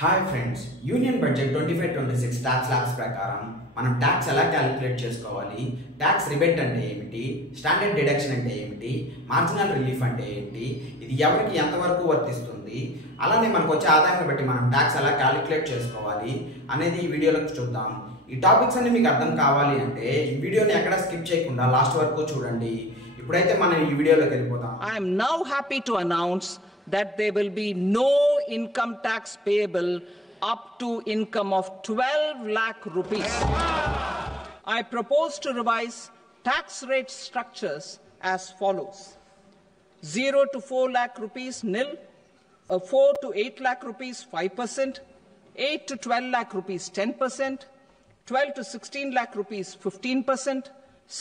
Hi friends, union budget 25-26 tax labs ప్రకారం మనం tax ఎలా క్యాలిక్యులేట్ చేసుకోవాలి, ట్యాక్స్ రిబేట్ అంటే ఏమిటి, స్టాండర్డ్ డిడక్షన్ అంటే ఏమిటి, మార్జినల్ రిలీఫ్ అంటే ఏంటి, ఇది ఎవరికి ఎంతవరకు వర్తిస్తుంది, అలానే మనకు వచ్చే ఆదాయాన్ని బట్టి మనం ట్యాక్స్ ఎలా క్యాలిక్యులేట్ చేసుకోవాలి అనేది ఈ వీడియోలో చూద్దాం. ఈ టాపిక్స్ అన్ని మీకు అర్థం కావాలి అంటే ఈ వీడియోని ఎక్కడ స్కిప్ చేయకుండా లాస్ట్ వరకు చూడండి. ఇప్పుడైతే మనం ఈ వీడియోలోకి వెళ్ళిపోతాం. I am now happy to announce that there will be no income tax payable up to income of 12 lakh rupees. I propose to revise tax rate structures as follows: 0 to 4 lakh rupees nil, 4 to 8 lakh rupees 5%, 8 to 12 lakh rupees 10%, 12 to 16 lakh rupees 15%,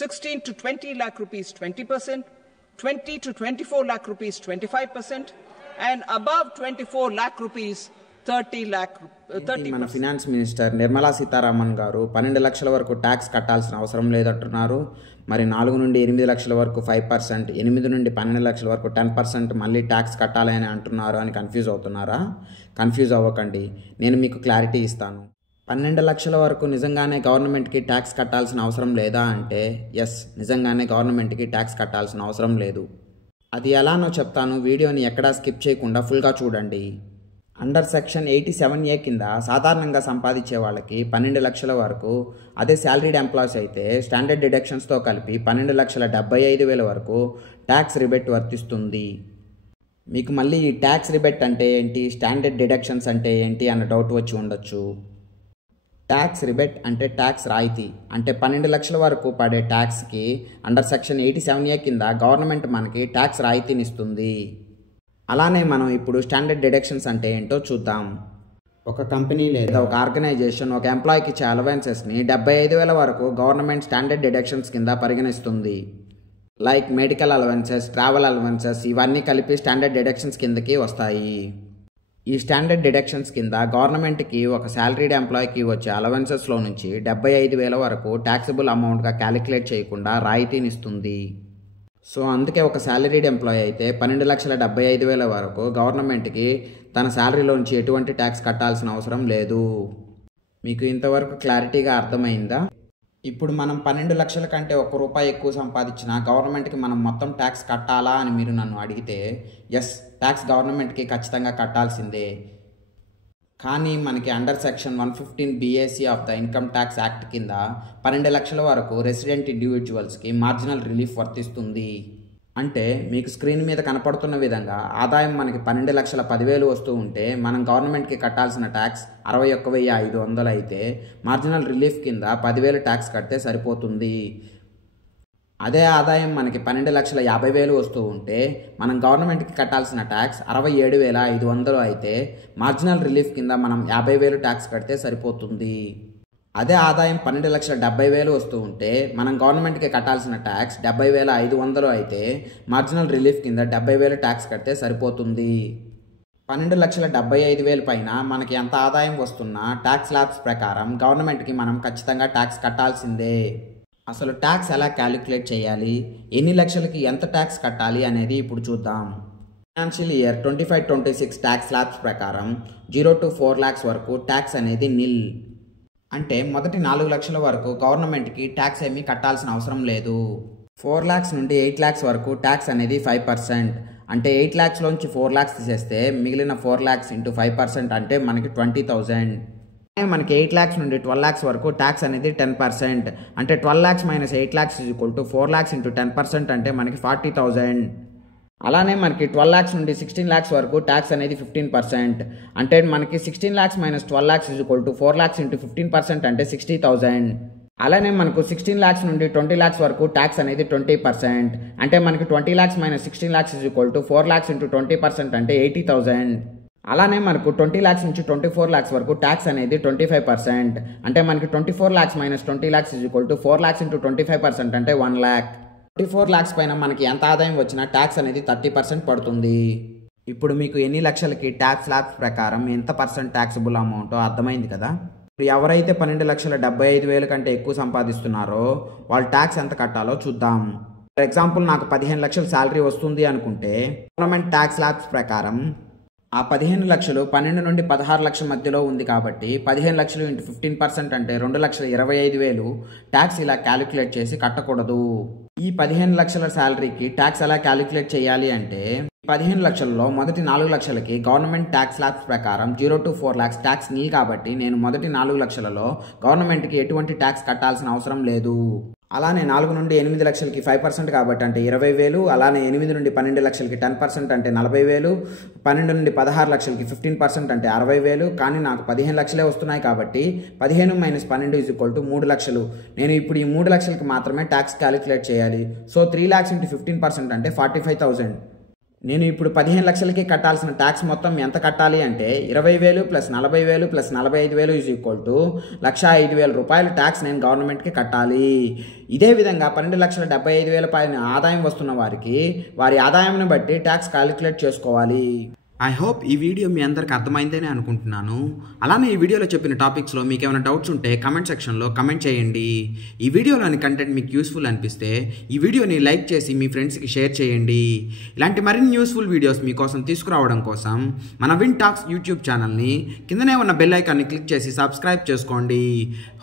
16 to 20 lakh rupees 20%, 20 to 24 lakh rupees 25%, and above 24 lakh rupees 30 lakh. మన finance minister Nirmala Sitharaman గారు 12 లక్షల వరకు tax కట్టాల్సిన అవసరం లేదంటున్నారు. మరి 4 నుండి 8 లక్షల వరకు 5%, 8 నుండి 12 లక్షల వరకు 10% మళ్ళీ ట్యాక్స్ కట్టాలి అని అంటున్నారు అని కన్ఫ్యూజ్ అవుతున్నారా? కన్ఫ్యూజ్ అవ్వకండి, నేను మీకు క్లారిటీ ఇస్తాను. 12 లక్షల వరకు నిజంగానే గవర్నమెంట్కి ట్యాక్స్ కట్టాల్సిన అవసరం లేదా అంటే ఎస్, నిజంగానే గవర్నమెంట్కి ట్యాక్స్ కట్టాల్సిన అవసరం లేదు. అది ఎలానో చెప్తాను, వీడియోని ఎక్కడా స్కిప్ చేయకుండా ఫుల్గా చూడండి. అండర్ సెక్షన్ 87A కింద సాధారణంగా సంపాదించే వాళ్ళకి 12 లక్షల వరకు, అదే శాలరీడ్ ఎంప్లాయీస్ అయితే స్టాండర్డ్ డిడక్షన్స్తో కలిపి 12,75,000 వరకు ట్యాక్స్ రిబేట్ వర్తిస్తుంది. మీకు మళ్ళీ ఈ ట్యాక్స్ రిబేట్ అంటే ఏంటి, స్టాండర్డ్ డిడక్షన్స్ అంటే ఏంటి అన్న డౌట్ వచ్చి ఉండొచ్చు. ట్యాక్స్ రిబేట్ అంటే ట్యాక్స్ రాయితీ, అంటే 12 లక్షల వరకు పడే ట్యాక్స్కి అండర్ సెక్షన్ 87A కింద గవర్నమెంట్ మనకి ట్యాక్స్ రాయితీనిస్తుంది. అలానే మనం ఇప్పుడు స్టాండర్డ్ డిడక్షన్స్ అంటే ఏంటో చూద్దాం. ఒక కంపెనీ లేదా ఒక ఆర్గనైజేషన్ ఒక ఎంప్లాయీకి ఇచ్చే అలవెన్సెస్ని 75,000 వరకు గవర్నమెంట్ స్టాండర్డ్ డిడక్షన్స్ కింద పరిగణిస్తుంది. Like medical allowances, travel allowances, ఇవన్నీ కలిపి స్టాండర్డ్ డిడక్షన్స్ కిందకి వస్తాయి. ఈ స్టాండర్డ్ డిడక్షన్స్ కింద గవర్నమెంట్కి ఒక శాలరీడ్ ఎంప్లాయీకి వచ్చే అలవెన్సెస్లో నుంచి 75,000 వరకు ట్యాక్సిబుల్ అమౌంట్గా క్యాలిక్యులేట్ చేయకుండా రాయితీనిస్తుంది. సో అందుకే ఒక శాలరీడ్ ఎంప్లాయీ అయితే 12,75,000 వరకు గవర్నమెంట్కి తన శాలరీలో నుంచి ఎటువంటి ట్యాక్స్ కట్టాల్సిన అవసరం లేదు. మీకు ఇంతవరకు క్లారిటీగా అర్థమైందా? ఇప్పుడు మనం 12 లక్షల కంటే ₹1 ఎక్కువ సంపాదించినా గవర్నమెంట్కి మనం మొత్తం ట్యాక్స్ కట్టాలా అని మీరు నన్ను అడిగితే ఎస్, ట్యాక్స్ గవర్నమెంట్కి ఖచ్చితంగా కట్టాల్సిందే. కానీ మనకి under section 115 BAC of the income tax act కింద 12 లక్షల వరకు రెసిడెంట్ ఇండివిజువల్స్కి మార్జినల్ రిలీఫ్ వర్తిస్తుంది. అంటే మీకు స్క్రీన్ మీద కనపడుతున్న విధంగా ఆదాయం మనకి 12,10,000 వస్తూ ఉంటే మనం గవర్నమెంట్కి కట్టాల్సిన ట్యాక్స్ 61,500 అయితే మార్జినల్ రిలీఫ్ కింద 10,000 ట్యాక్స్ కడితే సరిపోతుంది. అదే ఆదాయం మనకి 12,50,000 వస్తూ ఉంటే మనం గవర్నమెంట్కి కట్టాల్సిన ట్యాక్స్ 67,500 అయితే మార్జినల్ రిలీఫ్ కింద మనం 50,000 ట్యాక్స్ కడితే సరిపోతుంది. అదే ఆదాయం 12,70,000 వస్తూ ఉంటే మనం గవర్నమెంట్కి కట్టాల్సిన ట్యాక్స్ 70,500 అయితే మార్జినల్ రిలీఫ్ కింద 70,000 ట్యాక్స్ కడితే సరిపోతుంది. 12,75,000 పైన మనకి ఎంత ఆదాయం వస్తున్నా ట్యాక్స్ ల్యాబ్స్ ప్రకారం గవర్నమెంట్కి మనం ఖచ్చితంగా ట్యాక్స్ కట్టాల్సిందే. అసలు ట్యాక్స్ ఎలా క్యాలిక్యులేట్ చేయాలి, ఎన్ని లక్షలకి ఎంత ట్యాక్స్ కట్టాలి అనేది ఇప్పుడు చూద్దాం. ఫైనాన్షియల్ ఇయర్ 25-26 ట్యాక్స్ ల్యాబ్స్ ప్రకారం 0 to 4 lakhs వరకు ట్యాక్స్ అనేది నిల్. అంటే మొదటి 4 లక్షల వరకు గవర్నమెంట్కి ట్యాక్స్ ఏమీ కట్టాల్సిన అవసరం లేదు. 4 lakhs నుండి 8 lakhs వరకు ట్యాక్స్ అనేది 5%. అంటే 8 lakhsలోంచి 4 lakhs తీసేస్తే మిగిలిన 4 lakhs ఇంటూ 5% అంటే మనకి 20,000. మనకి 8 lakhs నుండి 12 lakhs వరకు ట్యాక్స్ అనేది 10%. అంటే 12 lakhs - 8 lakhs = 4 lakhs ఇంటూ 10% అంటే మనకి 40,000. అలానే మనకి 12 lakhs నుండి 16 lakhs వరకు ట్యాక్స్ అనేది 15%. అంటే మనకి 16 lakhs - 12 lakhs = 4 lakhs ఇంటూ 15% అంటే 60,000. అలానే మనకు 16 lakhs నుండి 20 lakhs వరకు ట్యాక్స్ అనేది 20%. అంటే మనకి 20 lakhs - 16 lakhs = 4 lakhs ఇంటూ 20% అంటే 80,000. అలానే మనకు 20 lakhs నుంచి 24 lakhs వరకు ట్యాక్స్ అనేది 25%. అంటే మనకి 24 lakhs - 20 lakhs = 4 lakhs ఇంటూ 25% అంటే 1 lakh. 24 lakhs పైన మనకి ఎంత ఆదాయం వచ్చినా ట్యాక్స్ అనేది 30% పడుతుంది. ఇప్పుడు మీకు ఎన్ని లక్షలకి ట్యాక్స్ ల్యాబ్స్ ప్రకారం ఎంత పర్సెంట్ ట్యాక్సిబుల్ అమౌంటో అర్థమైంది కదా. ఎవరైతే 12,75,000 కంటే ఎక్కువ సంపాదిస్తున్నారో వాళ్ళు ట్యాక్స్ ఎంత కట్టాలో చూద్దాం. ఫర్ ఎగ్జాంపుల్ నాకు 15 లక్షల శాలరీ వస్తుంది అనుకుంటే గవర్నమెంట్ ట్యాక్స్ ల్యాబ్స్ ప్రకారం ఆ 15 లక్షలు 12 నుండి 16 లక్షల మధ్యలో ఉంది కాబట్టి 15 లక్షలు ఇంటూ 15% అంటే 2,25,000 ట్యాక్స్ ఇలా క్యాలిక్యులేట్ చేసి కట్టకూడదు. ఈ 15 లక్షల శాలరీకి ట్యాక్స్ ఎలా క్యాలిక్యులేట్ చేయాలి అంటే 15 లక్షలలో మొదటి 4 లక్షలకి గవర్నమెంట్ ట్యాక్స్ స్లాబ్స్ ప్రకారం 0 to 4 lakhs ట్యాక్స్ నీల్ కాబట్టి నేను మొదటి 4 లక్షలలో గవర్నమెంట్కి ఎటువంటి ట్యాక్స్ కట్టాల్సిన అవసరం లేదు. అలానే 4 నుండి 8 లక్షలకి 5% కాబట్టి అంటే 20,000, అలానే 8 నుండి 12 లక్షలకి 10% అంటే 40,000, 12 నుండి 16 లక్షలకి 15% అంటే 60,000. కానీ నాకు 15 లక్షలే వస్తున్నాయి కాబట్టి 15 - 12 = 3 లక్షలు. నేను ఇప్పుడు ఈ 3 లక్షలకి మాత్రమే ట్యాక్స్ క్యాలిక్యులేట్ చేయాలి. సో 3 lakhs into 15% అంటే 45,000. నేను ఇప్పుడు 15 లక్షలకి కట్టాల్సిన ట్యాక్స్ మొత్తం ఎంత కట్టాలి అంటే 20,000 + 40,000 + 45,000 = 1,05,000 రూపాయలు ట్యాక్స్ నేను గవర్నమెంట్కి కట్టాలి. ఇదే విధంగా 12,75,000 పైన ఆదాయం వస్తున్న వారికి వారి ఆదాయాన్ని బట్టి ట్యాక్స్ క్యాలిక్యులేట్ చేసుకోవాలి. ఐ హోప్ ఈ వీడియో మీ అందరికి అర్థమైందని అనుకుంటున్నాను. అలానే ఈ వీడియోలో చెప్పిన టాపిక్స్లో మీకు ఏమైనా డౌట్స్ ఉంటే కమెంట్ సెక్షన్లో కమెంట్ చేయండి. ఈ వీడియోలోని కంటెంట్ మీకు యూస్ఫుల్ అనిపిస్తే ఈ వీడియోని లైక్ చేసి మీ ఫ్రెండ్స్కి షేర్ చేయండి. ఇలాంటి మరిన్ని యూస్ఫుల్ వీడియోస్ మీకోసం తీసుకురావడం కోసం మన విన్ టాక్స్ యూట్యూబ్ ఛానల్ని కిందనే ఉన్న బెల్ ఐకాన్ని క్లిక్ చేసి సబ్స్క్రైబ్ చేసుకోండి.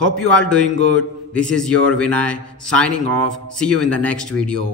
Hope you all doing good. This is your Vinay signing off. See you in the next video.